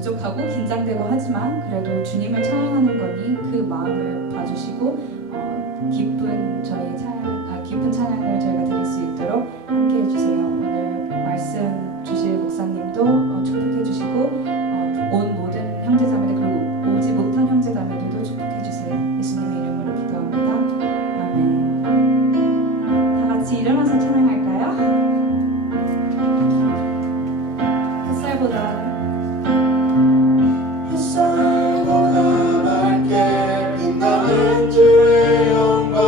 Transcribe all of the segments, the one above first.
부족하고 긴장되고 하지만 그래도 주님을 찬양하는 거니 그 마음을 봐주시고 기쁜 찬양을 저희가 드릴 수 있도록 함께 해주세요. 오늘 말씀 주실 목사님도 축복해 주시고 온 모든 형제자매들 그리고 오지 못한 형제자매들도 축복해 주세요. 예수님의 이름으로 기도합니다. 아멘. 다 같이 일어나서 찬양할까요? 햇살보다 맑게 빛나는 주의 영광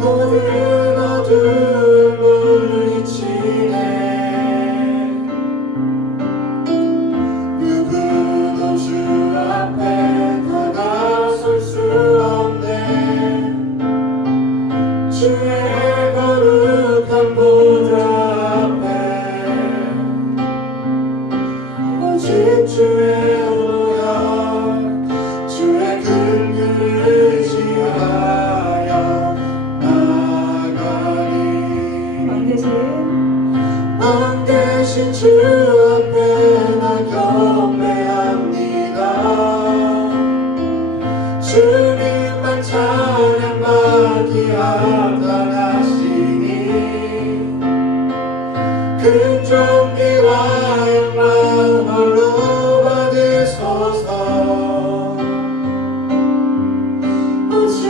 모든 어둠을 물리치네 누구도 주 앞에 다가설 수 없네 주의 거룩한 보좌 앞에 오직 주의 오역 주의 긍휼을 의지하여 나아가리 왕 대신 주 앞에 나 경배합니다 주님만 찬양받기 합당하시니 큰 존귀와 영광 홀로 받으소서 주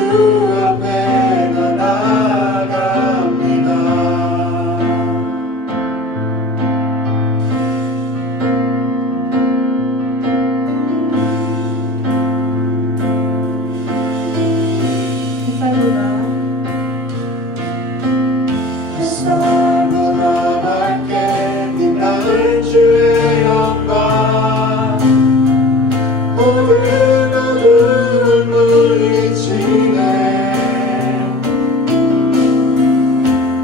앞에 나 나아갑니다 햇살보다 밝게 빛나는 주의 영광 모든 어둠을 물리치네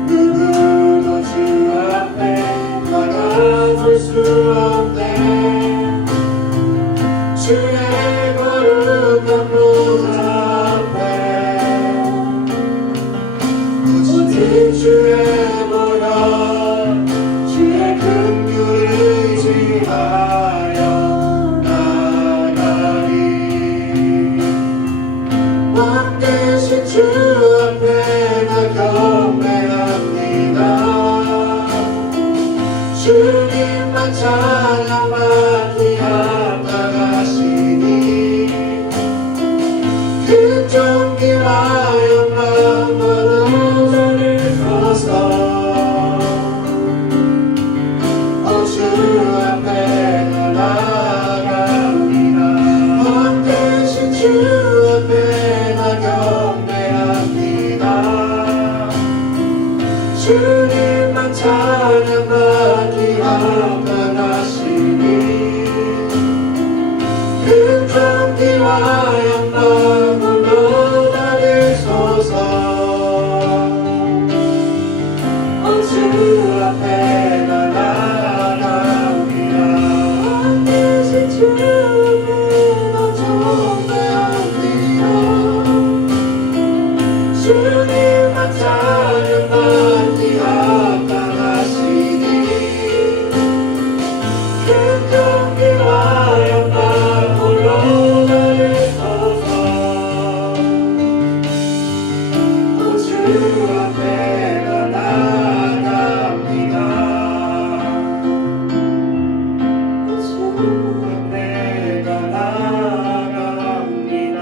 누구도 주 앞에 다가설 수 없네 주의 거룩한 보좌 앞에 오직 주의 보혈 주의 긍휼을 의지하여 나아가리 왕 대신 주 앞에 나 경배합니다 주님만 찬양받기 합당하시니 큰 존귀와 영광 받으소서 주 앞에 나 나아갑니다 왕 대신 주 앞에 나 경배합니다 주님만 찬양받기 합당하시니 큰 존귀와 영광 홀로 받으소서 주 앞에 나 나아갑니다 왕 대신 주 앞에 나 경배합니다 주님만 찬양받기 합당하시니 큰 존귀와 영광 홀로 받으소서 주 앞에 나 나아갑니다 주 앞에 나 나아갑니다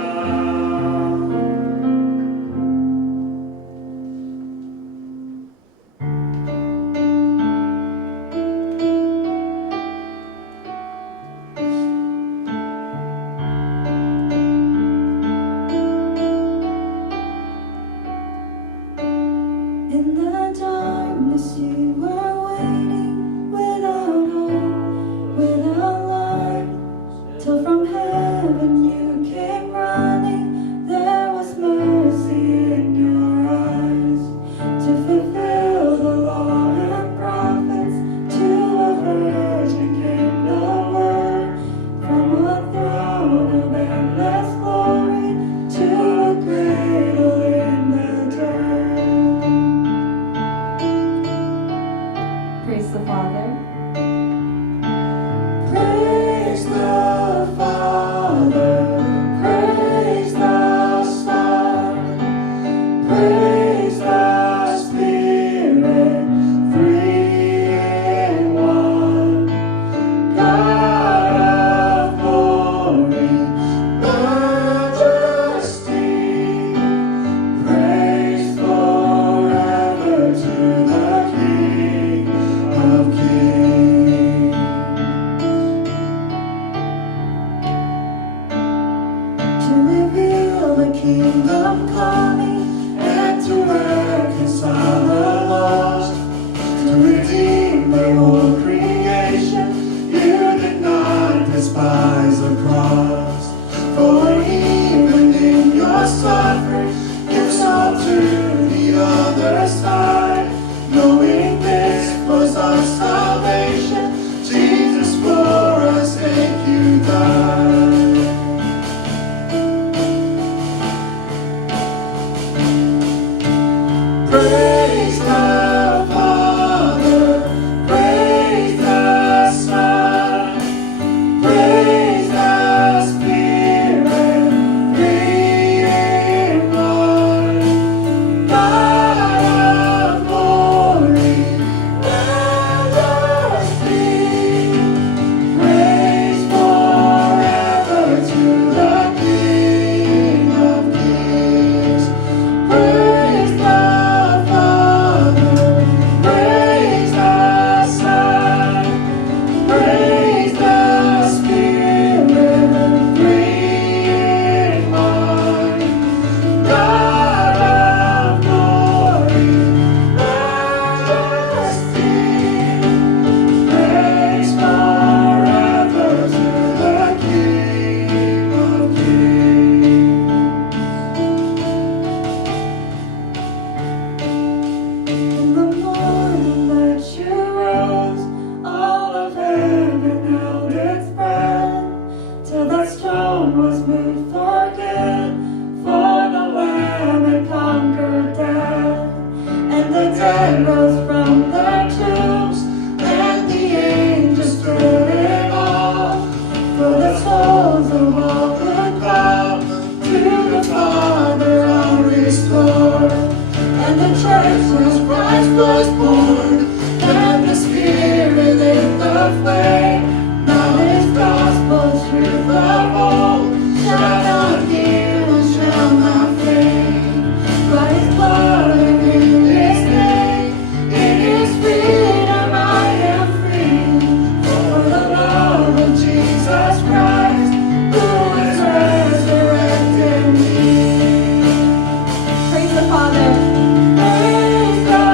In the darkness you were waiting without hope, without light, till from heaven you came running. There was mercy in your eyes to fulfill the law and prophets. To a virgin came the word from a throne of endless glory to a cradle in the dirt. Praise the Father, praise the Son, praise the Spirit, three in one. God of glory, majesty, praise forever to the King of Kings. Praise the Father, praise the Son, praise the Spirit, three in one. God of glory, majesty, praise forever to the King of Kings. In the morning that you rose, all of heaven held its breath, till that stone was moved for good, for the Lamb had conquered death. And the dead rose from their tombs, and the angels stood in awe, for the souls of all would come to the Father unrestored. And the church was Christ was born, and the Spirit lit the flame. Now His gospel, truth of old, shall not dim and shall not fade. By His blood and in His name, in His freedom I am free. For the love of Jesus Christ, who has resurrected me. Praise the Father. Praise the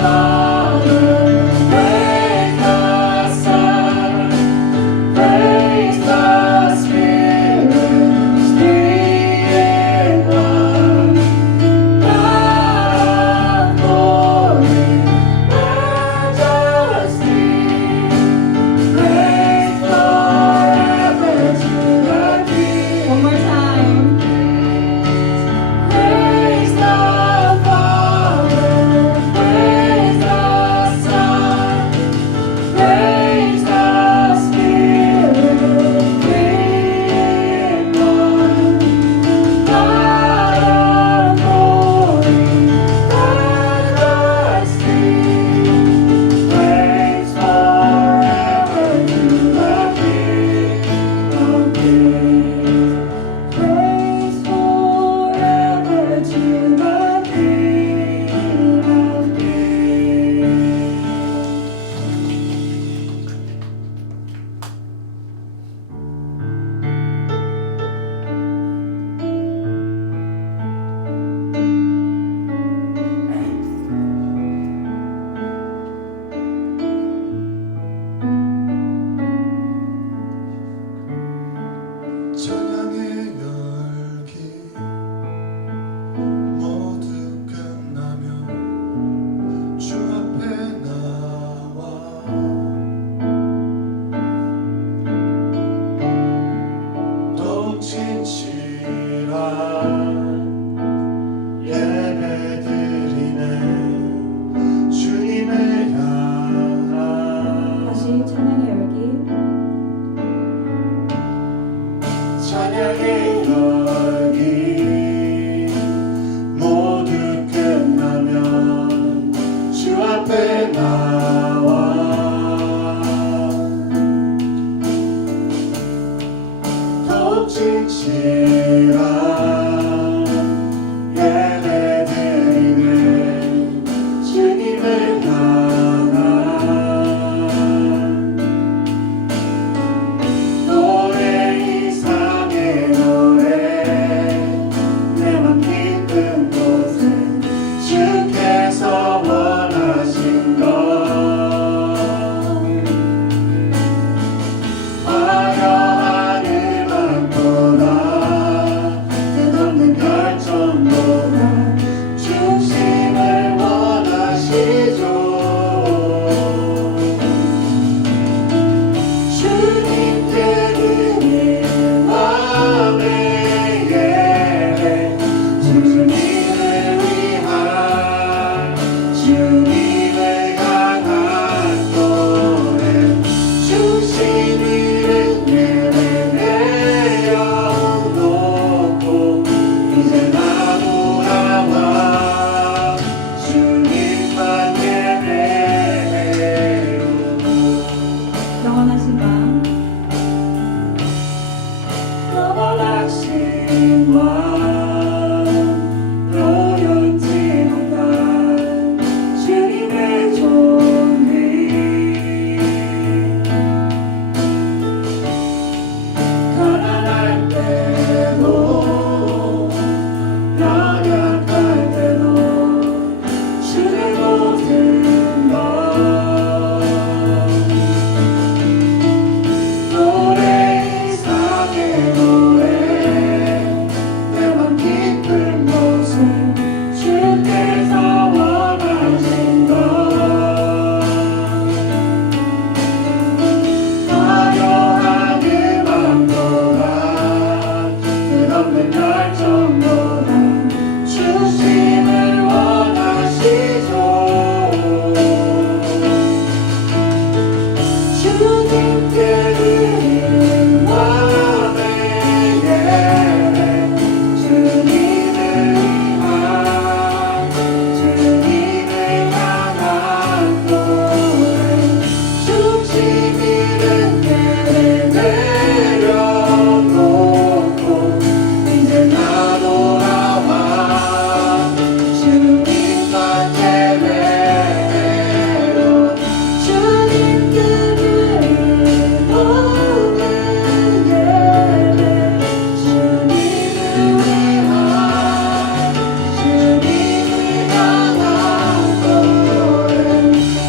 Father. 모든 것 노래 이상의 노래 내 맘 깊은 곳에 주께서 원하신 것 화려한 음악보다 끝없는 열정보다 주심을 원하시죠. 주님께 드리는 마음의 예배 주님을 위한 주님을 향한 노래 중심 잃은 예배 내려놓고 이제 나 돌아와 주님만 예배로 주님께 드리는 모든 예배 주님을 위한 주님을 향한 노래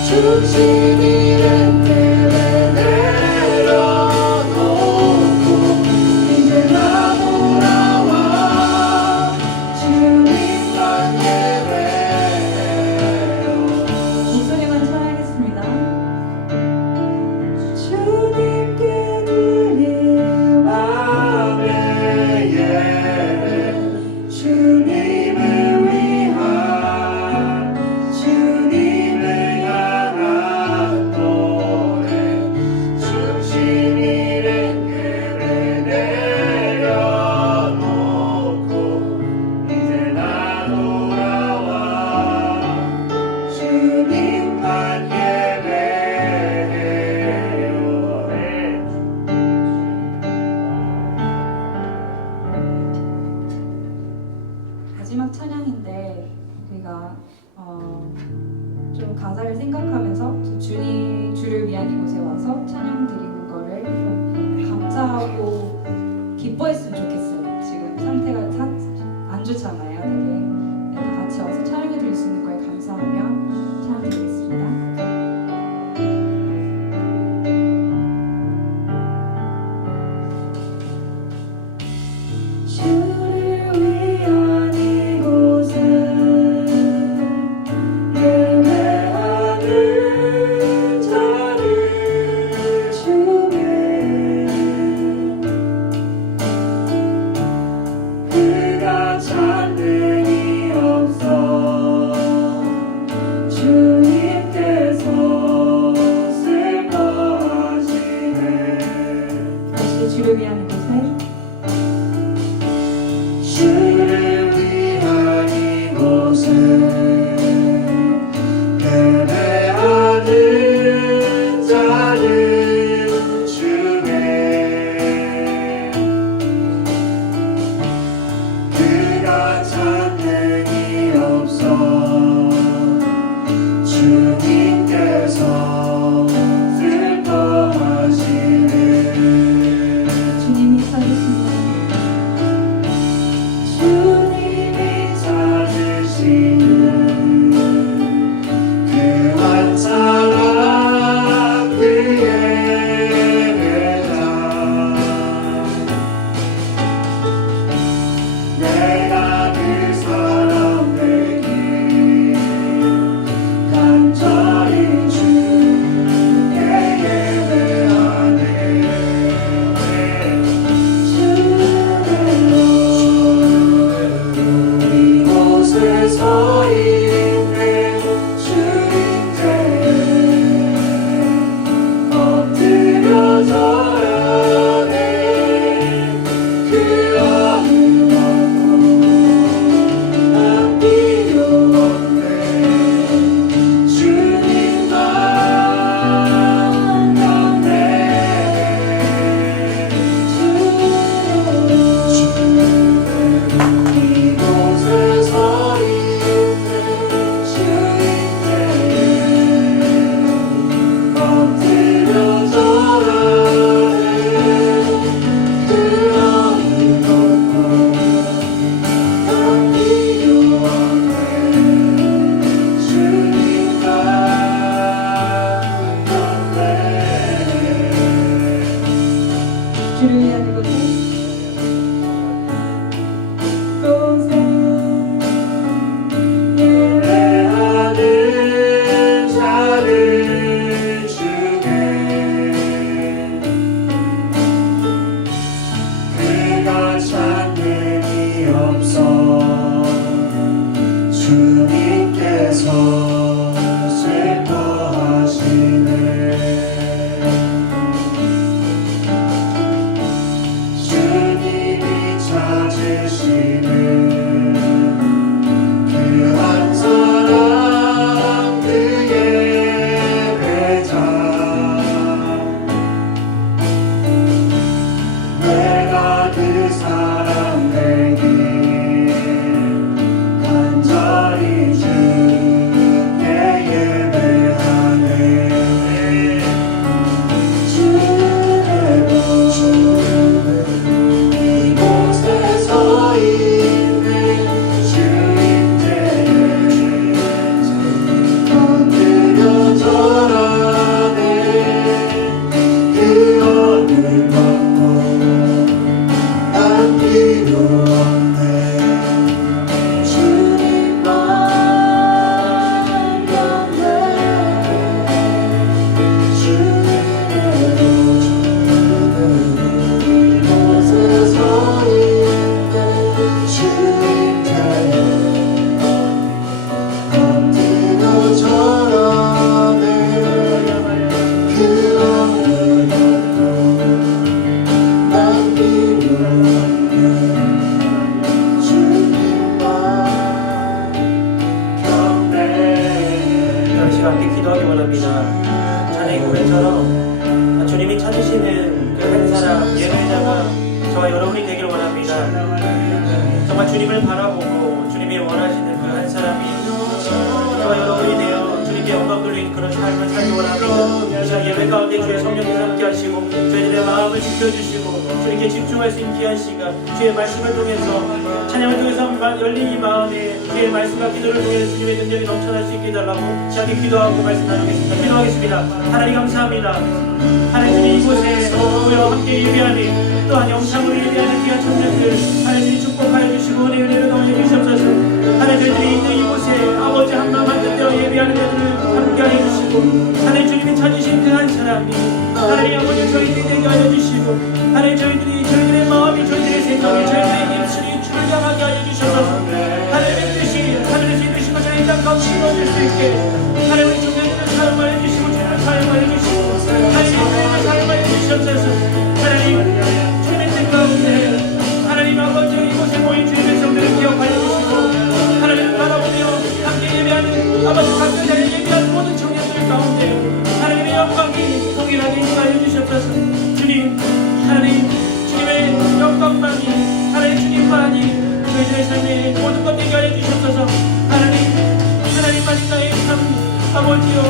중심 잃은 예배 내려놓고 이제 나 돌아와 주님만 예배로 목소리만 찬양하겠습니다. 주님께 드릴 마음의 예배 주님을 위한 주님을 향한 노래 중심 잃은 예배 내려놓고 이제 나 돌아와 주님만 예배해요. 네. 마지막 찬양인데 우리가 좀 가사를 생각하면서 주를 위한 이곳에 와서 찬양 드리는 거를 좀 감사하고 기뻐했으면 좋겠어요. 지금 상태가 안 좋잖아요, 되게. 다 같이 와서 찬양해 드릴 수 있는 거에 감사하며 찬양 드리겠습니다. 주를 위한 이곳에 예배하는 자를 주게 그가 찬능이 없어 주님께서 슬퍼하시네 다시 주를 위한 이곳에 주를 위한 이곳에 예배하는 자를 주게 그가 찬능이 없어 주님께서 슬퍼하시네 주님이 찾으시는 주님이 찾으시는 그 한 사람 그 예배자 내가 그 사람 되길 간절히 시간 함께 기도하기 원합니다. 자네 고백처럼 주님이 찾으시는 그 한 사람 예배자가 저와 여러분이 되길 원합니다. 정말 주님을 바라보고 주님이 원하시는 그 한 사람이 저와 여러분이 되어 주님께 영광 돌리는 그런 삶을 살기 원합니다. 자, 예배 가운데 주의 성령께서 함께 하시고 저희들의 마음을 지켜주시고 주님께 집중할 수 있는 귀한 시간, 주의 말씀을 통해서 찬양을 통해서 열린 이 마음에 주의 말씀과 기도를 통해 주님의 능력이 넘쳐날 수 있게 해달라고 시작에 기도하고 말씀 나누겠습니다. 기도하겠습니다. 하나님 감사합니다. 하나님 이곳에 모여 함께 예배하니 또한 영상으로 예배하는 귀한 청년들 하나님 축복하여 주시고 은혜를 넘겨 주시옵소서. 하나님 저희들이 있는 이곳에 아버지 한 마음 한 뜻대로 예배하는 자들을 함께하여 주시고 하나님 주님이 찾으신 그 한 사람이 하나님 아버지 저희들이 되게 하여 주시고 하나님 저희들의 마음이 저희들의 생각이 저희들의 입술이 주를 향하게 하여 주셔서 하나님의 뜻이 하늘에서 이루신 것처럼 이 땅 가운데 이루어질 수 있게 하나님 우리 청년들을 사용하여 주시고 주님을 사용하여 주시고 하나님 교회를 사용하여 주시옵소서. 하나님 주님의 뜻 가운데 하나님 아버지 이곳에 모인 주님의 백성들을 기억하여 주시고 하나님을 바라보며 함께 예배하는 아버지 각자 자리에 예배하는 모든 청년들 가운데 하나님의 영광이 동일하게 임하여 주시옵소서. 주님 하나님 주님의 영광만이 하나님 주님만이 저희들의 삶의 모든 것 되게 하여 주시옵소서. 하나님만이 나의 참 아버지여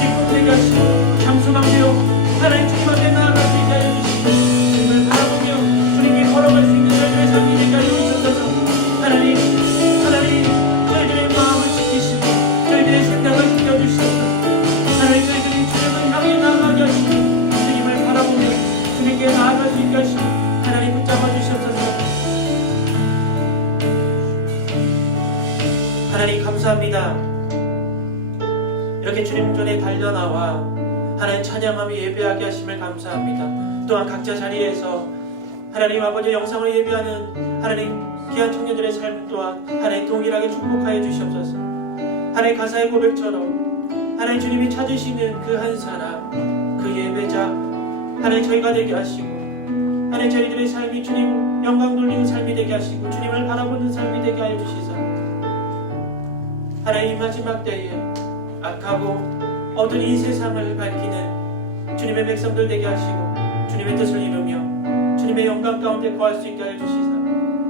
기쁨 되게 하시고 참 소망되어 하나님 주님 앞에 나아갈 수 있게 하여 주시고 주님을 바라보며 주님께 걸어갈 수 있는 저희들의 삶이 되게 하여 주시옵소서. 하나님 저희들의 마음을 지키시고 저희들의 생각을 지켜주시고 하나님 저희들이 주님을 향해 나아가게 하시고 주님을 바라보며 주님께 나아갈 수 있게 하시고 하나님 붙잡아 주시옵소서. 하나님 감사합니다. 이렇게 주님 전에 달려나와 하나님 찬양하며 예배하게 하심을 감사합니다. 또한 각자 자리에서 하나님 아버지 영상을 예배하는 하나님 귀한 청년들의 삶 또한 하나님 동일하게 축복하여 주시옵소서. 하나님 가사의 고백처럼 하나님 주님이 찾으시는 그 한 사람 그 예배자 하나님 저희가 되게 하시고 하나님 저희들의 삶이 주님 영광 돌리는 삶이 되게 하시고 주님을 바라보는 삶이 되게 하여 주시사 하나님 이 마지막 때에 악하고 어두운 이 세상을 밝히는 주님의 백성들 되게 하시고 주님의 뜻을 이루며 주님의 영광 가운데 거할 수 있게 하여 주시사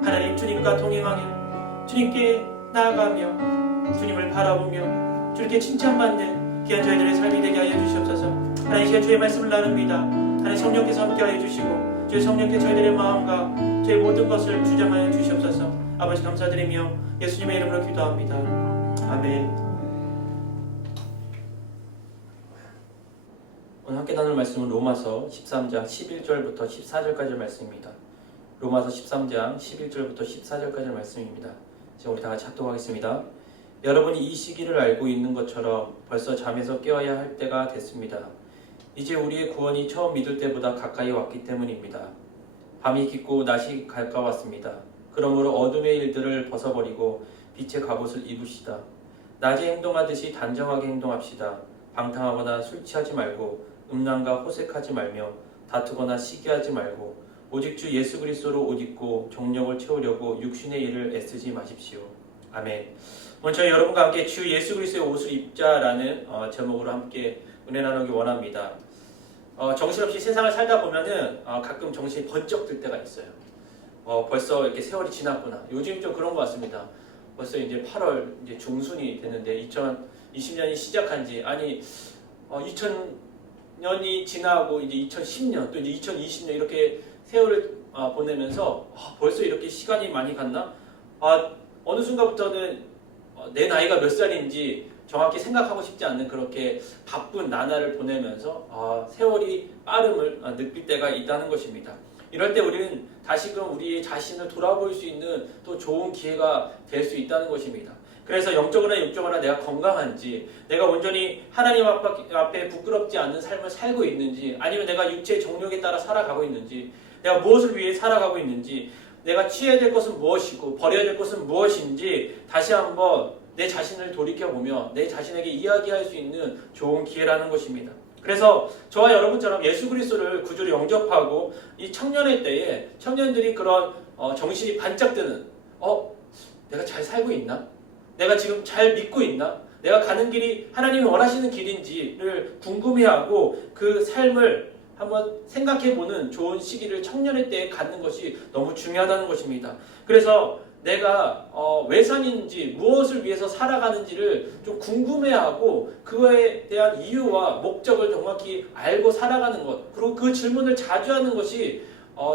하나님 주님과 동행하며 주님께 나아가며 주님을 바라보며 주님께 칭찬받는 귀한 저희들의 삶이 되게 하여 주시옵소서. 하나님 시간 주의 말씀을 나눕니다. 하나님 성령께서 함께 하여 주시고 주의 성령께 저희들의 마음과 저희 모든 것을 주장하여 주시옵소서. 아버지 감사드리며 예수님의 이름으로 기도합니다. 아멘. 오늘 함께 나눌 말씀은 로마서 13장 11절부터 14절까지 말씀입니다. 로마서 13장 11절부터 14절까지 말씀입니다. 지금 우리 다 같이 합독하겠습니다. 여러분이 이 시기를 알고 있는 것처럼 벌써 잠에서 깨어야 할 때가 됐습니다. 이제 우리의 구원이 처음 믿을 때보다 가까이 왔기 때문입니다. 밤이 깊고 낮이 가까웠습니다. 그러므로 어둠의 일들을 벗어버리고 빛의 갑옷을 입으시다. 낮에 행동하듯이 단정하게 행동합시다. 방탕하거나 술 취하지 말고 음란과 호색하지 말며 다투거나 시기하지 말고 오직 주 예수 그리스도로 옷 입고 정욕을 채우려고 육신의 일을 애쓰지 마십시오. 아멘. 오늘 저희 여러분과 함께 주 예수 그리스도의 옷을 입자라는 제목으로 함께 은혜 나누기 원합니다. 정신없이 세상을 살다 보면은 가끔 정신이 번쩍 들 때가 있어요. 벌써 이렇게 세월이 지났구나. 요즘 좀 그런 것 같습니다. 벌써 이제 8월 이제 중순이 됐는데 2020년이 시작한 지 2000년이 지나고 이제 2010년 또 이제 2020년 이렇게 세월을 보내면서 벌써 이렇게 시간이 많이 갔나? 어느 순간부터는 내 나이가 몇 살인지 정확히 생각하고 싶지 않는 그렇게 바쁜 나날을 보내면서 세월이 빠름을 느낄 때가 있다는 것입니다. 이럴 때 우리는 다시금 우리의 자신을 돌아볼 수 있는 또 좋은 기회가 될 수 있다는 것입니다. 그래서 영적으로나 육적으로나 내가 건강한지, 내가 온전히 하나님 앞에 부끄럽지 않는 삶을 살고 있는지, 아니면 내가 육체의 정욕에 따라 살아가고 있는지, 내가 무엇을 위해 살아가고 있는지, 내가 취해야 될 것은 무엇이고 버려야 될 것은 무엇인지 다시 한번 내 자신을 돌이켜보며 내 자신에게 이야기할 수 있는 좋은 기회라는 것입니다. 그래서 저와 여러분처럼 예수 그리스도를 구주로 영접하고 이 청년의 때에 청년들이 그런 정신이 반짝 드는 내가 잘 살고 있나? 내가 지금 잘 믿고 있나? 내가 가는 길이 하나님이 원하시는 길인지를 궁금해하고 그 삶을 한번 생각해보는 좋은 시기를 청년의 때에 갖는 것이 너무 중요하다는 것입니다. 그래서 내가 왜 사는지 무엇을 위해서 살아가는지를 좀 궁금해하고 그거에 대한 이유와 목적을 정확히 알고 살아가는 것, 그리고 그 질문을 자주 하는 것이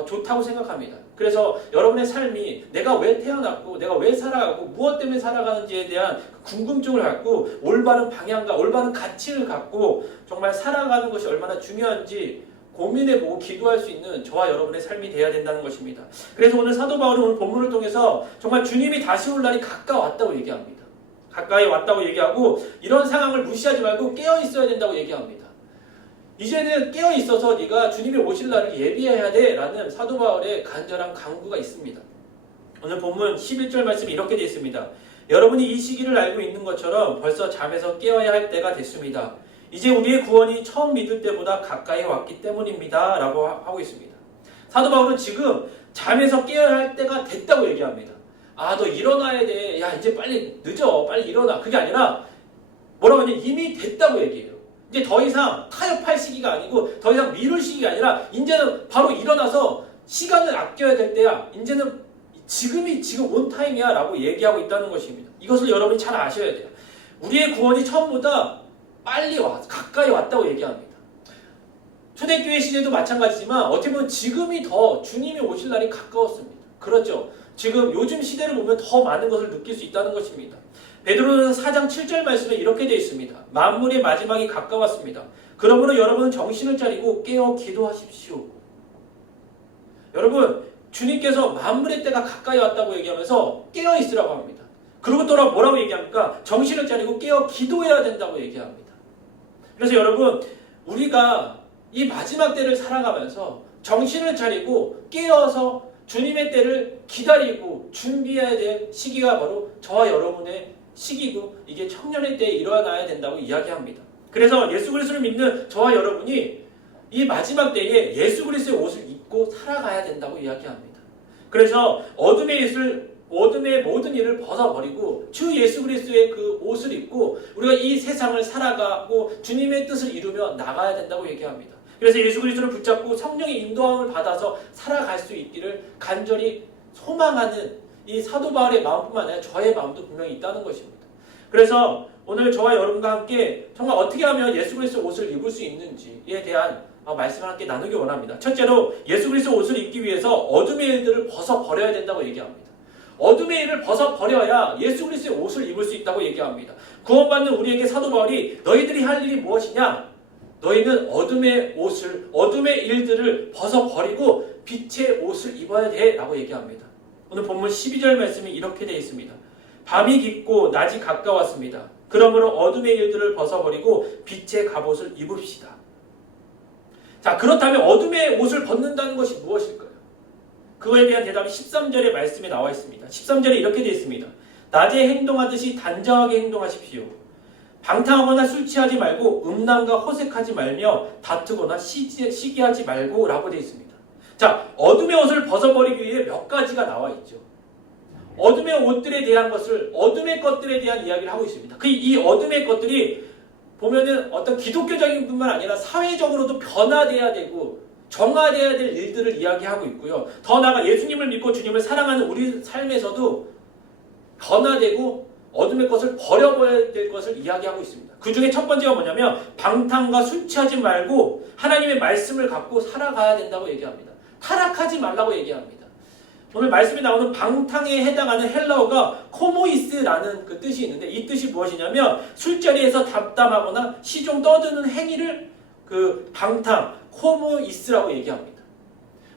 좋다고 생각합니다. 그래서 여러분의 삶이 내가 왜 태어났고 내가 왜 살아가고 무엇 때문에 살아가는지에 대한 궁금증을 갖고 올바른 방향과 올바른 가치를 갖고 정말 살아가는 것이 얼마나 중요한지 고민해보고 기도할 수 있는 저와 여러분의 삶이 되어야 된다는 것입니다. 그래서 오늘 사도 바울은 오늘 본문을 통해서 정말 주님이 다시 올 날이 가까웠다고 얘기합니다. 가까이 왔다고 얘기하고 이런 상황을 무시하지 말고 깨어 있어야 된다고 얘기합니다. 이제는 깨어 있어서 네가 주님이 오실 날을 예비해야 돼 라는 사도 바울의 간절한 강구가 있습니다. 오늘 본문 11절 말씀이 이렇게 되어 있습니다. 여러분이 이 시기를 알고 있는 것처럼 벌써 잠에서 깨어야 할 때가 됐습니다. 이제 우리의 구원이 처음 믿을 때보다 가까이 왔기 때문입니다 라고 하고 있습니다. 사도 바울은 지금 잠에서 깨어야 할 때가 됐다고 얘기합니다. 너 일어나야 돼. 야 이제 빨리 늦어. 빨리 일어나. 그게 아니라 뭐라고 하냐, 이미 됐다고 얘기해요. 이제 더 이상 타협할 시기가 아니고 더 이상 미룰 시기가 아니라 이제는 바로 일어나서 시간을 아껴야 될 때야. 이제는 지금 온 타임이야 라고 얘기하고 있다는 것입니다. 이것을 여러분이 잘 아셔야 돼요. 우리의 구원이 처음보다 빨리 가까이 왔다고 얘기합니다. 초대교회 시대도 마찬가지지만 어떻게 보면 지금이 더 주님이 오실 날이 가까웠습니다. 그렇죠. 지금 요즘 시대를 보면 더 많은 것을 느낄 수 있다는 것입니다. 베드로는 4장 7절 말씀에 이렇게 되어 있습니다. 만물의 마지막이 가까웠습니다. 그러므로 여러분은 정신을 차리고 깨어 기도하십시오. 여러분, 주님께서 만물의 때가 가까이 왔다고 얘기하면서 깨어 있으라고 합니다. 그리고 또 뭐라고 얘기합니까? 정신을 차리고 깨어 기도해야 된다고 얘기합니다. 그래서 여러분, 우리가 이 마지막 때를 살아가면서 정신을 차리고 깨어서 주님의 때를 기다리고 준비해야 될 시기가 바로 저와 여러분의 시기고 이게 청년의 때에 일어나야 된다고 이야기합니다. 그래서 예수 그리스도를 믿는 저와 여러분이 이 마지막 때에 예수 그리스도의 옷을 입고 살아가야 된다고 이야기합니다. 그래서 어둠의 모든 일을 벗어버리고 주 예수 그리스도의 그 옷을 입고 우리가 이 세상을 살아가고 주님의 뜻을 이루며 나가야 된다고 얘기합니다. 그래서 예수 그리스도를 붙잡고 성령의 인도함을 받아서 살아갈 수 있기를 간절히 소망하는 이 사도 바울의 마음뿐만 아니라 저의 마음도 분명히 있다는 것입니다. 그래서 오늘 저와 여러분과 함께 정말 어떻게 하면 예수 그리스도 옷을 입을 수 있는지에 대한 말씀을 함께 나누기 원합니다. 첫째로 예수 그리스도 옷을 입기 위해서 어둠의 일들을 벗어버려야 된다고 얘기합니다. 어둠의 일을 벗어버려야 예수 그리스도의 옷을 입을 수 있다고 얘기합니다. 구원받는 우리에게 사도 바울이 너희들이 할 일이 무엇이냐? 너희는 어둠의 일들을 벗어버리고 빛의 옷을 입어야 돼 라고 얘기합니다. 오늘 본문 12절 말씀이 이렇게 되어 있습니다. 밤이 깊고 낮이 가까웠습니다. 그러므로 어둠의 일들을 벗어버리고 빛의 갑옷을 입읍시다. 자, 그렇다면 어둠의 옷을 벗는다는 것이 무엇일까요? 그거에 대한 대답이 13절의 말씀에 나와 있습니다. 13절에 이렇게 되어 있습니다. 낮에 행동하듯이 단정하게 행동하십시오. 방탕하거나 술 취하지 말고 음란과 호색하지 말며 다투거나 시기하지 말고 라고 되어 있습니다. 자, 어둠의 옷을 벗어버리기 위해 몇 가지가 나와 있죠. 어둠의 옷들에 대한 것을, 어둠의 것들에 대한 이야기를 하고 있습니다. 이 어둠의 것들이 보면은 어떤 기독교적인 뿐만 아니라 사회적으로도 변화돼야 되고 정화돼야 될 일들을 이야기하고 있고요. 더 나아가 예수님을 믿고 주님을 사랑하는 우리 삶에서도 변화되고 어둠의 것을 버려버려야 될 것을 이야기하고 있습니다. 그 중에 첫 번째가 뭐냐면 방탕과 술 취하지 말고 하나님의 말씀을 갖고 살아가야 된다고 얘기합니다. 타락하지 말라고 얘기합니다. 오늘 말씀에 나오는 방탕에 해당하는 헬라어가 코모이스라는 그 뜻이 있는데 이 뜻이 무엇이냐면 술자리에서 담담하거나 시종 떠드는 행위를 그 방탕, 코모이스라고 얘기합니다.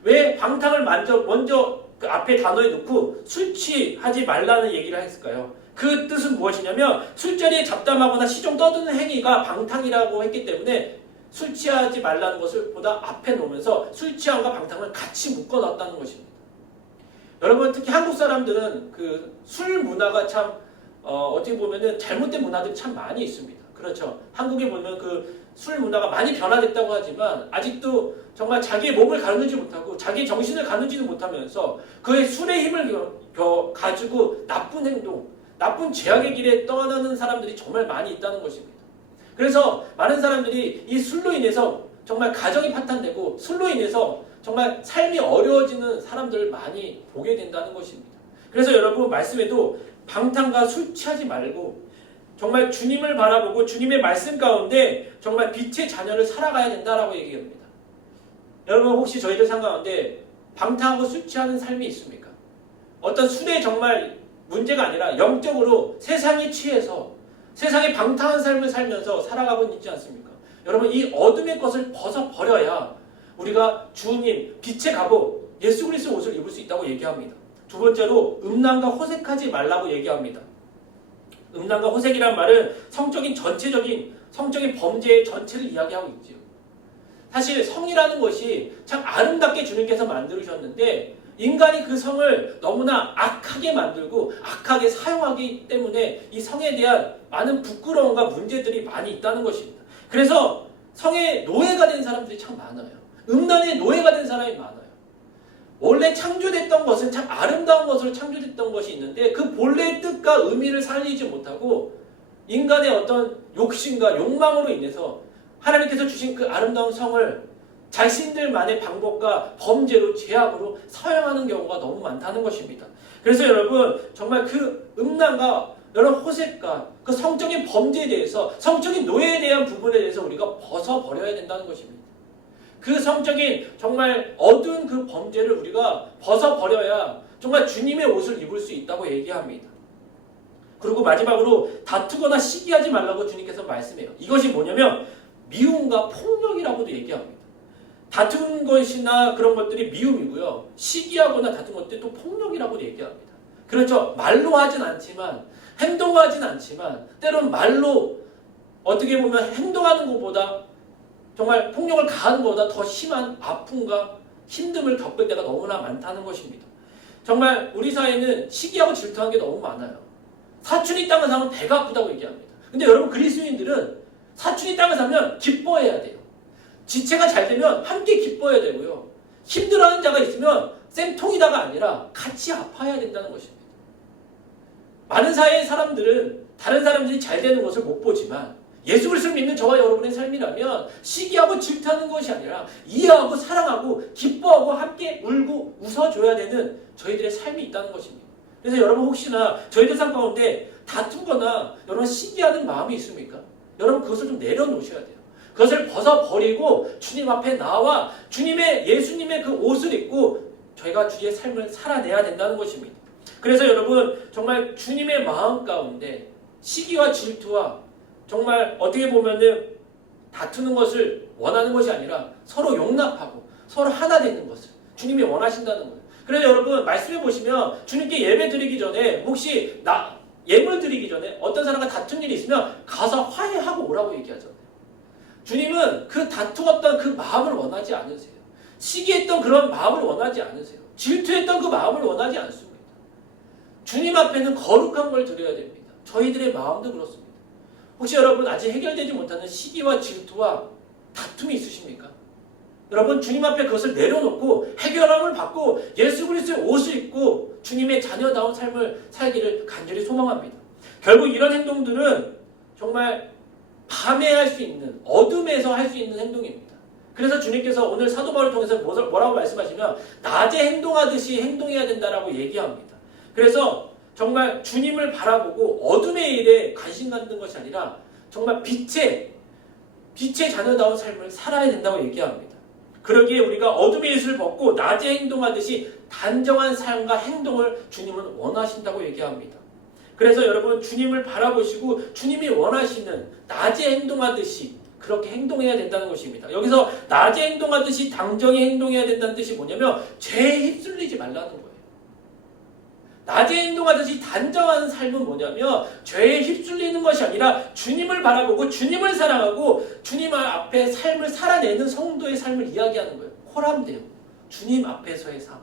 왜 방탕을 먼저 그 앞에 단어에 넣고 술 취하지 말라는 얘기를 했을까요? 그 뜻은 무엇이냐면 술자리에 잡담하거나 시종 떠드는 행위가 방탕이라고 했기 때문에 술 취하지 말라는 것을 보다 앞에 놓으면서 술 취함과 방탕을 같이 묶어놨다는 것입니다. 여러분, 특히 한국 사람들은 그 술 문화가 참 어떻게 보면은 잘못된 문화들이 참 많이 있습니다. 그렇죠. 한국에 보면 그 술 문화가 많이 변화됐다고 하지만 아직도 정말 자기의 몸을 가누지 못하고 자기의 정신을 가누지는 못하면서 그의 술의 힘을 가지고 나쁜 행동, 나쁜 죄악의 길에 떠나는 사람들이 정말 많이 있다는 것입니다. 그래서 많은 사람들이 이 술로 인해서 정말 가정이 파탄되고 술로 인해서 정말 삶이 어려워지는 사람들을 많이 보게 된다는 것입니다. 그래서 여러분 말씀에도 방탕과 술 취하지 말고 정말 주님을 바라보고 주님의 말씀 가운데 정말 빛의 자녀를 살아가야 된다라고 얘기합니다. 여러분 혹시 저희들 삶 가운데 방탕하고 술 취하는 삶이 있습니까? 어떤 술에 정말 문제가 아니라 영적으로 세상에 취해서 세상에 방탕한 삶을 살면서 살아가고 있지 않습니까? 여러분 이 어둠의 것을 벗어버려야 우리가 주님 빛의 갑옷 예수 그리스도의 옷을 입을 수 있다고 얘기합니다. 두 번째로 음란과 호색하지 말라고 얘기합니다. 음란과 호색이란 말은 성적인 전체적인 성적인 범죄의 전체를 이야기하고 있지요. 사실 성이라는 것이 참 아름답게 주님께서 만들으셨는데 인간이 그 성을 너무나 악하게 만들고 악하게 사용하기 때문에 이 성에 대한 많은 부끄러움과 문제들이 많이 있다는 것입니다. 그래서 성의 노예가 된 사람들이 참 많아요. 음란의 노예가 된 사람이 많아요. 원래 창조됐던 것은 참 아름다운 것으로 창조됐던 것이 있는데 그 본래의 뜻과 의미를 살리지 못하고 인간의 어떤 욕심과 욕망으로 인해서 하나님께서 주신 그 아름다운 성을 자신들만의 방법과 범죄로 죄악으로 사용하는 경우가 너무 많다는 것입니다. 그래서 여러분 정말 그 음란과 여러 호색과 그 성적인 범죄에 대해서 성적인 노예에 대한 부분에 대해서 우리가 벗어버려야 된다는 것입니다. 그 성적인 정말 어두운 그 범죄를 우리가 벗어버려야 정말 주님의 옷을 입을 수 있다고 얘기합니다. 그리고 마지막으로 다투거나 시기하지 말라고 주님께서 말씀해요. 이것이 뭐냐면 미움과 폭력이라고도 얘기합니다. 다투는 것이나 그런 것들이 미움이고요. 시기하거나 다투는 것들이 또 폭력이라고도 얘기합니다. 그렇죠. 말로 하진 않지만 행동하진 않지만 때론 말로 어떻게 보면 행동하는 것보다 정말 폭력을 가하는 것보다 더 심한 아픔과 힘듦을 겪을 때가 너무나 많다는 것입니다. 정말 우리 사회는 시기하고 질투하는 게 너무 많아요. 사촌이 땅을 사면 배가 아프다고 얘기합니다. 근데 여러분 그리스도인들은 사촌이 땅을 사면 기뻐해야 돼요. 지체가 잘 되면 함께 기뻐해야 되고요. 힘들어하는 자가 있으면 쌤통이다가 아니라 같이 아파야 된다는 것입니다. 많은 사회의 사람들은 다른 사람들이 잘 되는 것을 못 보지만 예수 그리스도를 믿는 저와 여러분의 삶이라면 시기하고 질투하는 것이 아니라 이해하고 사랑하고 기뻐하고 함께 울고 웃어줘야 되는 저희들의 삶이 있다는 것입니다. 그래서 여러분 혹시나 저희들 삶 가운데 다투거나 여러분 시기하는 마음이 있습니까? 여러분 그것을 좀 내려놓으셔야 돼요. 그것을 벗어버리고 주님 앞에 나와 주님의 예수님의 그 옷을 입고 저희가 주의 삶을 살아내야 된다는 것입니다. 그래서 여러분 정말 주님의 마음 가운데 시기와 질투와 정말 어떻게 보면은 다투는 것을 원하는 것이 아니라 서로 용납하고 서로 하나 되는 것을 주님이 원하신다는 거예요. 그래서 여러분 말씀해 보시면 주님께 예배 드리기 전에 혹시 예물 드리기 전에 어떤 사람과 다툰 일이 있으면 가서 화해하고 오라고 얘기하잖아요. 주님은 그 다투었던 그 마음을 원하지 않으세요. 시기했던 그런 마음을 원하지 않으세요. 질투했던 그 마음을 원하지 않습니다. 주님 앞에는 거룩한 걸 드려야 됩니다. 저희들의 마음도 그렇습니다. 혹시 여러분 아직 해결되지 못하는 시기와 질투와 다툼이 있으십니까? 여러분 주님 앞에 그것을 내려놓고 해결함을 받고 예수 그리스도의 옷을 입고 주님의 자녀다운 삶을 살기를 간절히 소망합니다. 결국 이런 행동들은 정말 밤에 할 수 있는 어둠에서 할 수 있는 행동입니다. 그래서 주님께서 오늘 사도 바울을 통해서 뭐라고 말씀하시면 낮에 행동하듯이 행동해야 된다라고 얘기합니다. 그래서 정말 주님을 바라보고 어둠의 일에 관심 갖는 것이 아니라 정말 빛의 자녀다운 삶을 살아야 된다고 얘기합니다. 그러기에 우리가 어둠의 옷을 벗고 낮에 행동하듯이 단정한 삶과 행동을 주님은 원하신다고 얘기합니다. 그래서 여러분 주님을 바라보시고 주님이 원하시는 낮에 행동하듯이 그렇게 행동해야 된다는 것입니다. 여기서 낮에 행동하듯이 당정히 행동해야 된다는 뜻이 뭐냐면 죄에 휩쓸리지 말라는 거예요. 낮에 행동하듯이 단정한 삶은 뭐냐면 죄에 휩쓸리는 것이 아니라 주님을 바라보고 주님을 사랑하고 주님 앞에 삶을 살아내는 성도의 삶을 이야기하는 거예요. 호람대요. 주님 앞에서의 삶.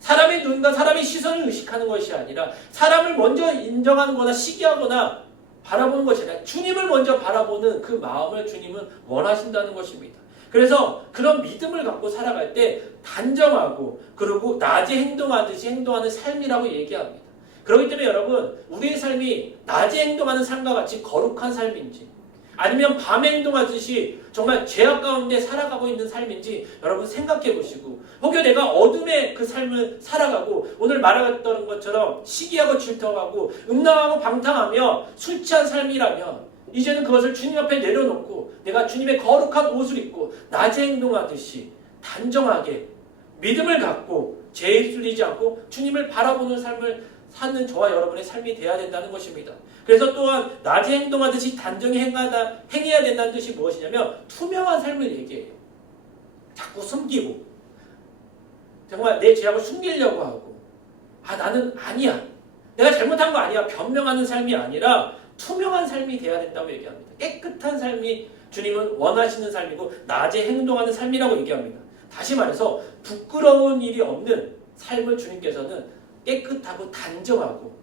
사람의 눈과 사람의 시선을 의식하는 것이 아니라 사람을 먼저 인정하는 거나 시기하거나 바라보는 것이 아니라 주님을 먼저 바라보는 그 마음을 주님은 원하신다는 것입니다. 그래서 그런 믿음을 갖고 살아갈 때 단정하고 그리고 낮에 행동하듯이 행동하는 삶이라고 얘기합니다. 그렇기 때문에 여러분, 우리의 삶이 낮에 행동하는 삶과 같이 거룩한 삶인지, 아니면 밤에 행동하듯이 정말 죄악 가운데 살아가고 있는 삶인지 여러분 생각해 보시고, 혹여 내가 어둠의 그 삶을 살아가고 오늘 말했던 것처럼 시기하고 질투하고 음란하고 방탕하며 술 취한 삶이라면 이제는 그것을 주님 앞에 내려놓고 내가 주님의 거룩한 옷을 입고 낮에 행동하듯이 단정하게 믿음을 갖고 죄에 휩쓸리지 않고 주님을 바라보는 삶을 사는 저와 여러분의 삶이 되어야 된다는 것입니다. 그래서 또한 낮에 행동하듯이 단정히 행해야 된다는 뜻이 무엇이냐면 투명한 삶을 얘기해요. 자꾸 숨기고 정말 내 죄악을 숨기려고 하고 나는 아니야, 내가 잘못한 거 아니야 변명하는 삶이 아니라 투명한 삶이 되어야 된다고 얘기합니다. 깨끗한 삶이 주님은 원하시는 삶이고 낮에 행동하는 삶이라고 얘기합니다. 다시 말해서 부끄러운 일이 없는 삶을 주님께서는 깨끗하고 단정하고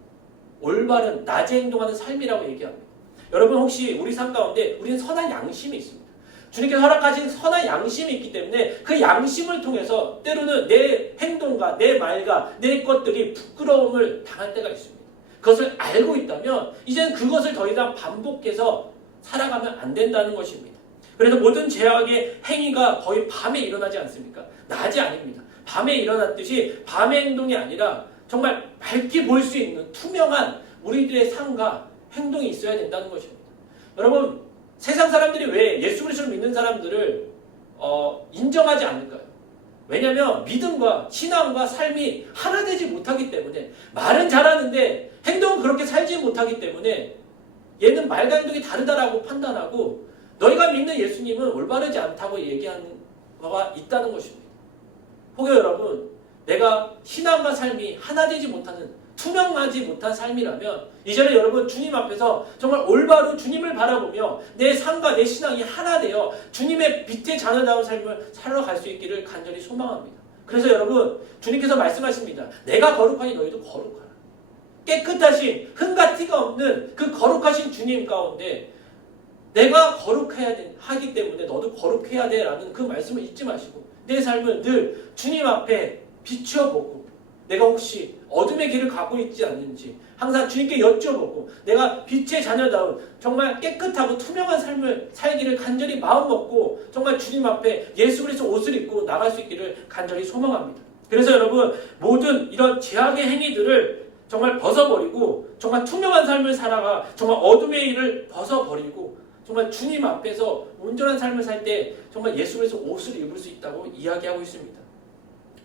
올바른 낮에 행동하는 삶이라고 얘기합니다. 여러분, 혹시 우리 삶 가운데 우리는 선한 양심이 있습니다. 주님께서 허락하신 선한 양심이 있기 때문에 그 양심을 통해서 때로는 내 행동과 내 말과 내 것들이 부끄러움을 당할 때가 있습니다. 그것을 알고 있다면 이제는 그것을 더 이상 반복해서 살아가면 안 된다는 것입니다. 그래서 모든 죄악의 행위가 거의 밤에 일어나지 않습니까? 낮이 아닙니다. 밤에 일어났듯이 밤의 행동이 아니라 정말 밝게 보일 수 있는 투명한 우리들의 삶과 행동이 있어야 된다는 것입니다. 여러분, 세상 사람들이 왜 예수 그리스도를 믿는 사람들을 인정하지 않을까요? 왜냐하면 믿음과 신앙과 삶이 하나 되지 못하기 때문에, 말은 잘하는데 행동은 그렇게 살지 못하기 때문에 얘는 말과 행동이 다르다라고 판단하고 너희가 믿는 예수님은 올바르지 않다고 얘기하는 거가 있다는 것입니다. 혹여 여러분, 내가 신앙과 삶이 하나 되지 못하는, 투명하지 못한 삶이라면 이제는 여러분 주님 앞에서 정말 올바로 주님을 바라보며 내 삶과 내 신앙이 하나 되어 주님의 빛의 자녀다운 삶을 살아갈 수 있기를 간절히 소망합니다. 그래서 여러분, 주님께서 말씀하십니다. 내가 거룩하니 너희도 거룩하라. 깨끗하신 흠과 티가 없는 그 거룩하신 주님 가운데 내가 거룩해야 하기 때문에 너도 거룩해야 돼 라는 그 말씀을 잊지 마시고 내 삶을 늘 주님 앞에 비추어보고 내가 혹시 어둠의 길을 가고 있지 않는지 항상 주님께 여쭤보고 내가 빛의 자녀다운 정말 깨끗하고 투명한 삶을 살기를 간절히 마음먹고 정말 주님 앞에 예수 그리스도 옷을 입고 나갈 수 있기를 간절히 소망합니다. 그래서 여러분, 모든 이런 죄악의 행위들을 정말 벗어버리고 정말 투명한 삶을 살아가 정말 어둠의 일을 벗어버리고 정말 주님 앞에서 온전한 삶을 살 때 정말 예수 그리스도 옷을 입을 수 있다고 이야기하고 있습니다.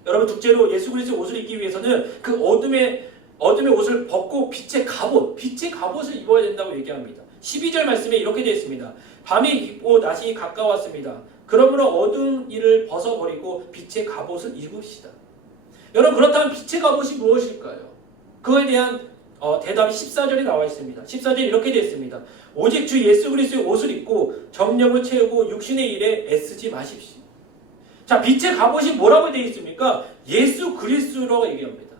여러분, 둘째로 예수 그리스도 옷을 입기 위해서는 그 어둠의 옷을 벗고 빛의 갑옷을 입어야 된다고 얘기합니다. 12절 말씀에 이렇게 되어 있습니다. 밤이 깊고 낮이 가까웠습니다. 그러므로 어두운 일을 벗어버리고 빛의 갑옷을 입읍시다. 여러분, 그렇다면 빛의 갑옷이 무엇일까요? 그거에 대한 대답이 14절에 나와 있습니다. 14절에 이렇게 되어 있습니다. 오직 주 예수 그리스도의 옷을 입고 정령을 채우고 육신의 일에 애쓰지 마십시오. 자, 빛의 갑옷이 뭐라고 되어 있습니까? 예수 그리스도라고 얘기합니다.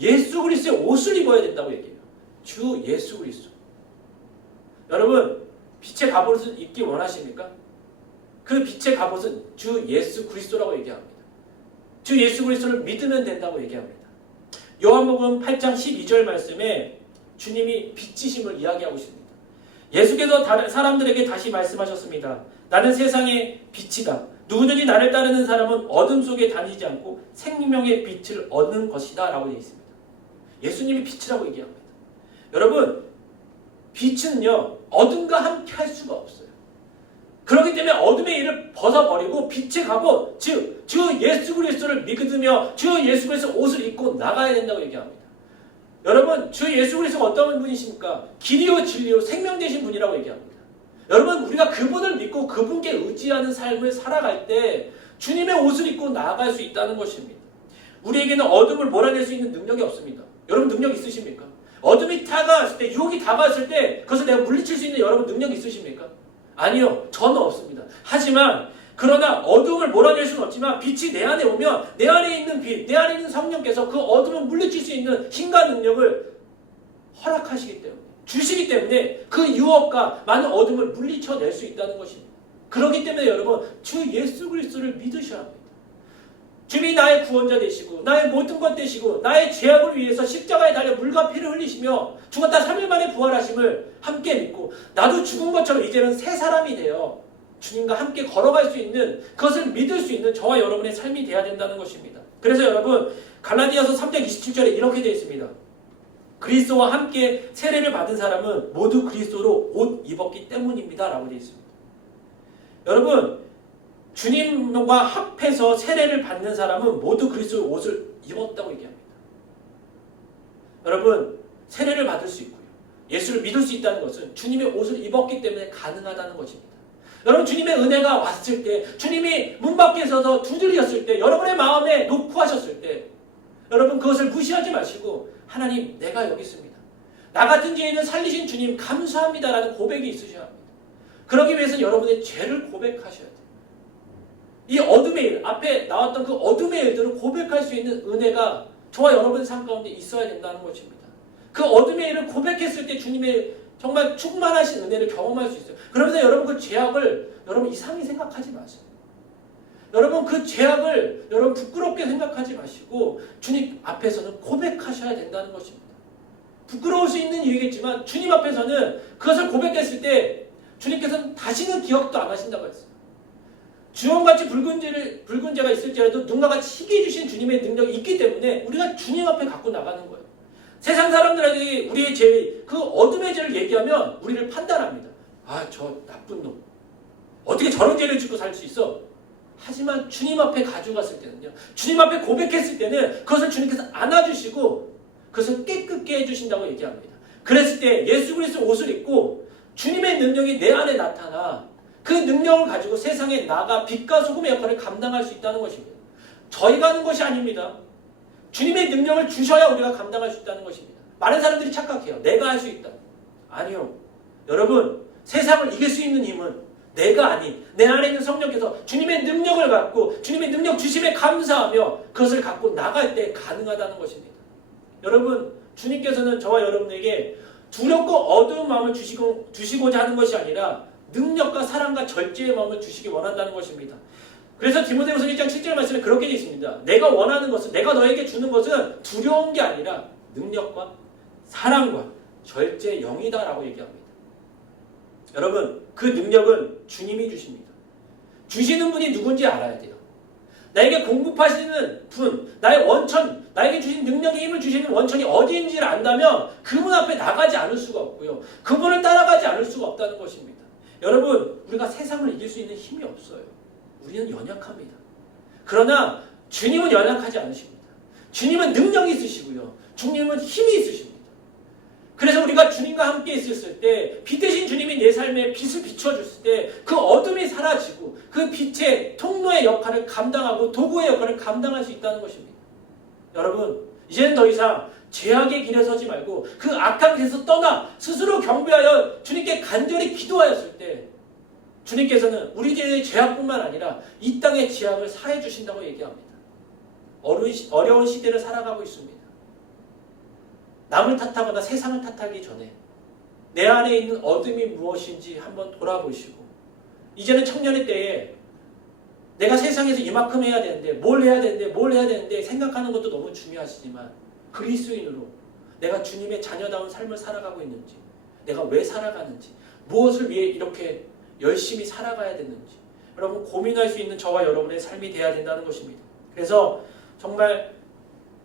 예수 그리스도의 옷을 입어야 된다고 얘기해요. 주 예수 그리스도. 여러분, 빛의 갑옷을 입기 원하십니까? 그 빛의 갑옷은 주 예수 그리스도라고 얘기합니다. 주 예수 그리스도를 믿으면 된다고 얘기합니다. 요한복음 8장 12절 말씀에 주님이 빛이심을 이야기하고 있습니다. 예수께서 사람들에게 다시 말씀하셨습니다. 나는 세상의 빛이다. 누구든지 나를 따르는 사람은 어둠 속에 다니지 않고 생명의 빛을 얻는 것이다 라고 되어 있습니다. 예수님이 빛이라고 얘기합니다. 여러분, 빛은요 어둠과 함께 할 수가 없어요. 그렇기 때문에 어둠의 일을 벗어버리고 빛의 갑옷, 즉 주 예수 그리스도를 믿으며 주 예수 그리스도 옷을 입고 나가야 된다고 얘기합니다. 여러분, 주 예수 그리스도가 어떤 분이십니까? 길이요 진리요 생명 되신 분이라고 얘기합니다. 여러분, 우리가 그분을 믿고 그분께 의지하는 삶을 살아갈 때 주님의 옷을 입고 나아갈 수 있다는 것입니다. 우리에게는 어둠을 몰아낼 수 있는 능력이 없습니다. 여러분, 능력 있으십니까? 어둠이 다가왔을 때, 유혹이 다가왔을 때 그것을 내가 물리칠 수 있는 여러분 능력 있으십니까? 아니요, 저는 없습니다. 하지만 그러나 어둠을 몰아낼 수는 없지만 빛이 내 안에 오면 내 안에 있는 빛, 내 안에 있는 성령께서 그 어둠을 물리칠 수 있는 힘과 능력을 허락하시기 때문에, 주시기 때문에 그 유혹과 많은 어둠을 물리쳐낼 수 있다는 것입니다. 그렇기 때문에 여러분, 주 예수 그리스도를 믿으셔야 합니다. 주님이 나의 구원자 되시고 나의 모든 것 되시고 나의 죄악을 위해서 십자가에 달려 물과 피를 흘리시며 죽었다 3일 만에 부활하심을 함께 믿고 나도 죽은 것처럼 이제는 새 사람이 되어 주님과 함께 걸어갈 수 있는, 그것을 믿을 수 있는 저와 여러분의 삶이 되어야 된다는 것입니다. 그래서 여러분, 갈라디아서 3장 27절에 이렇게 되어 있습니다. 그리스도와 함께 세례를 받은 사람은 모두 그리스도로 옷 입었기 때문입니다 라고 되어 있습니다. 여러분, 주님과 합해서 세례를 받는 사람은 모두 그리스도의 옷을 입었다고 얘기합니다. 여러분, 세례를 받을 수 있고요, 예수를 믿을 수 있다는 것은 주님의 옷을 입었기 때문에 가능하다는 것입니다. 여러분, 주님의 은혜가 왔을 때, 주님이 문 밖에 서서 두드렸을 때, 여러분의 마음에 놓고 하셨을 때, 여러분 그것을 무시하지 마시고 하나님, 내가 여기 있습니다. 나 같은 죄인을 살리신 주님 감사합니다라는 고백이 있으셔야 합니다. 그러기 위해서는 여러분의 죄를 고백하셔야 돼요. 이 어둠의 일, 앞에 나왔던 그 어둠의 일들을 고백할 수 있는 은혜가 저와 여러분의 삶 가운데 있어야 된다는 것입니다. 그 어둠의 일을 고백했을 때 주님의 정말 충만하신 은혜를 경험할 수 있어요. 그러면서 여러분 그 죄악을 여러분 이상히 생각하지 마세요. 여러분 그 죄악을 여러분 부끄럽게 생각하지 마시고 주님 앞에서는 고백하셔야 된다는 것입니다. 부끄러울 수 있는 일이겠지만 주님 앞에서는 그것을 고백했을 때 주님께서는 다시는 기억도 안 하신다고 했어요. 주홍같이 붉은 죄가 있을지라도 눈과 같이 희게 해주신 주님의 능력이 있기 때문에 우리가 주님 앞에 갖고 나가는 거예요. 세상 사람들에게 우리의 죄, 그 어둠의 죄를 얘기하면 우리를 판단합니다. 아, 저 나쁜 놈. 어떻게 저런 죄를 짓고 살 수 있어? 하지만 주님 앞에 가져갔을 때는요, 주님 앞에 고백했을 때는 그것을 주님께서 안아주시고 그것을 깨끗게 해주신다고 얘기합니다. 그랬을 때 예수 그리스도 옷을 입고 주님의 능력이 내 안에 나타나 그 능력을 가지고 세상에 나가 빛과 소금의 역할을 감당할 수 있다는 것입니다. 저희가 하는 것이 아닙니다. 주님의 능력을 주셔야 우리가 감당할 수 있다는 것입니다. 많은 사람들이 착각해요. 내가 할 수 있다. 아니요. 여러분, 세상을 이길 수 있는 힘은 내가 아닌 내 안에 있는 성령께서 주님의 능력을 갖고 주님의 능력 주심에 감사하며 그것을 갖고 나갈 때 가능하다는 것입니다. 여러분, 주님께서는 저와 여러분에게 두렵고 어두운 마음을 주시고자 하는 것이 아니라 능력과 사랑과 절제의 마음을 주시기 원한다는 것입니다. 그래서 디모데후서 1장 7절 말씀에 그렇게 되어 있습니다. 내가 원하는 것은, 내가 너에게 주는 것은 두려운 게 아니라 능력과 사랑과 절제의 영이다라고 얘기합니다. 여러분, 그 능력은 주님이 주십니다. 주시는 분이 누군지 알아야 돼요. 나에게 공급하시는 분, 나의 원천, 나에게 주신 능력의 힘을 주시는 원천이 어디인지를 안다면 그분 앞에 나가지 않을 수가 없고요, 그분을 따라가지 않을 수가 없다는 것입니다. 여러분, 우리가 세상을 이길 수 있는 힘이 없어요. 우리는 연약합니다. 그러나 주님은 연약하지 않으십니다. 주님은 능력이 있으시고요, 주님은 힘이 있으십니다. 그래서 우리가 주님과 함께 있었을 때, 빛 대신 주님이 내 삶에 빛을 비춰줬을 때 그 어둠이 사라지고 그 빛의 통로의 역할을 감당하고 도구의 역할을 감당할 수 있다는 것입니다. 여러분, 이제는 더 이상 죄악의 길에 서지 말고 그 악한 길에서 떠나 스스로 경배하여 주님께 간절히 기도하였을 때 주님께서는 우리 죄의 죄악뿐만 아니라 이 땅의 죄악을 사해 주신다고 얘기합니다. 어려운 시대를 살아가고 있습니다. 남을 탓하거나 세상을 탓하기 전에 내 안에 있는 어둠이 무엇인지 한번 돌아보시고, 이제는 청년의 때에 내가 세상에서 이만큼 해야 되는데 뭘 해야 되는데 생각하는 것도 너무 중요하시지만 그리스도인으로 내가 주님의 자녀다운 삶을 살아가고 있는지, 내가 왜 살아가는지, 무엇을 위해 이렇게 열심히 살아가야 되는지 여러분 고민할 수 있는 저와 여러분의 삶이 되어야 된다는 것입니다. 그래서 정말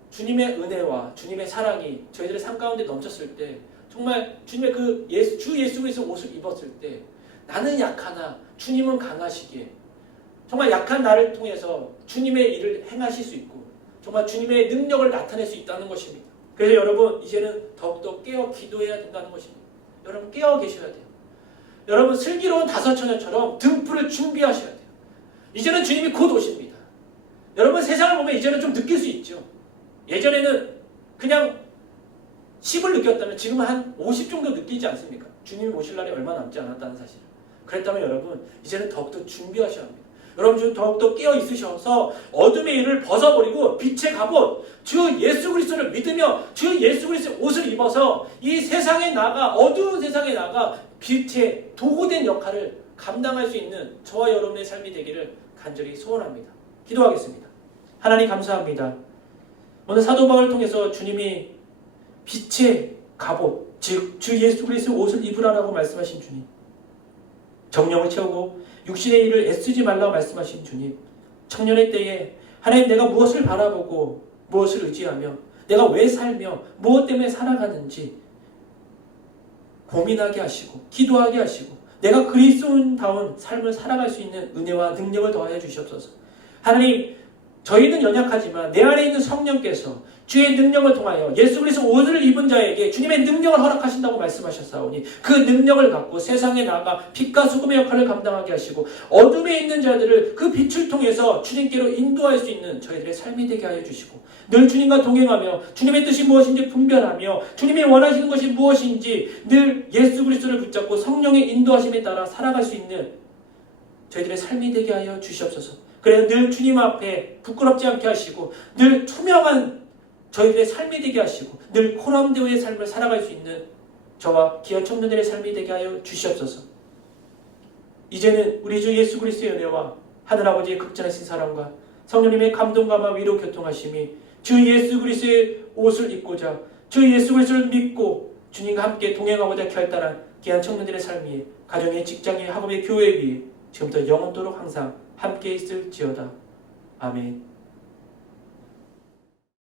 주님의 은혜와 주님의 사랑이 저희들의 삶 가운데 넘쳤을 때, 정말 주님의 그 주 예수 그리스도 옷을 입었을 때 나는 약하나 주님은 강하시기에 정말 약한 나를 통해서 주님의 일을 행하실 수 있고 정말 주님의 능력을 나타낼 수 있다는 것입니다. 그래서 여러분, 이제는 더욱더 깨어 기도해야 된다는 것입니다. 여러분, 깨어 계셔야 돼요. 여러분, 슬기로운 다섯처녀처럼 등불을 준비하셔야 돼요. 이제는 주님이 곧 오십니다. 여러분, 세상을 보면 이제는 좀 느낄 수 있죠. 예전에는 그냥 10을 느꼈다면 지금은 한 50 정도 느끼지 않습니까? 주님이 오실 날이 얼마 남지 않았다는 사실을. 그랬다면 여러분, 이제는 더욱더 준비하셔야 합니다. 여러분, 더욱더 깨어 있으셔서 어둠의 일을 벗어버리고 빛의 갑옷 주 예수 그리스도를 믿으며 주 예수 그리스도의 옷을 입어서 이 세상에 나가, 어두운 세상에 나가 빛의 도구된 역할을 감당할 수 있는 저와 여러분의 삶이 되기를 간절히 소원합니다. 기도하겠습니다. 하나님 감사합니다. 오늘 사도 바울을 통해서 주님이 빛의 갑옷, 즉 주 예수 그리스도의 옷을 입으라라고 말씀하신 주님, 정령을 채우고 육신의 일을 애쓰지 말라고 말씀하신 주님, 청년의 때에 하나님 내가 무엇을 바라보고 무엇을 의지하며 내가 왜 살며 무엇 때문에 살아가는지 고민하게 하시고 기도하게 하시고 내가 그리스도인다운 삶을 살아갈 수 있는 은혜와 능력을 더하여 주시옵소서. 하나님, 저희는 연약하지만 내 안에 있는 성령께서 주의 능력을 통하여 예수 그리스도 옷을 입은 자에게 주님의 능력을 허락하신다고 말씀하셨사오니 그 능력을 갖고 세상에 나아가 빛과 소금의 역할을 감당하게 하시고 어둠에 있는 자들을 그 빛을 통해서 주님께로 인도할 수 있는 저희들의 삶이 되게 하여 주시고 늘 주님과 동행하며 주님의 뜻이 무엇인지 분별하며 주님이 원하시는 것이 무엇인지 늘 예수 그리스도를 붙잡고 성령의 인도하심에 따라 살아갈 수 있는 저희들의 삶이 되게 하여 주시옵소서. 그래서 늘 주님 앞에 부끄럽지 않게 하시고 늘 투명한 저희들의 삶이 되게 하시고 늘 코람데오의 삶을 살아갈 수 있는 저와 기아 청년들의 삶이 되게 하여 주시옵소서. 이제는 우리 주 예수 그리스도의 은혜와 하늘아버지의 극진하신 사랑과 성령님의 감동감화 위로 교통하심이 주 예수 그리스도의 옷을 입고자 주 예수 그리스도를 믿고 주님과 함께 동행하고자 결단한 귀한 청년들의 삶 위에 가정의 직장의 학업의 교회 위에 지금부터 영원토록 항상 함께 있을지어다. 아멘.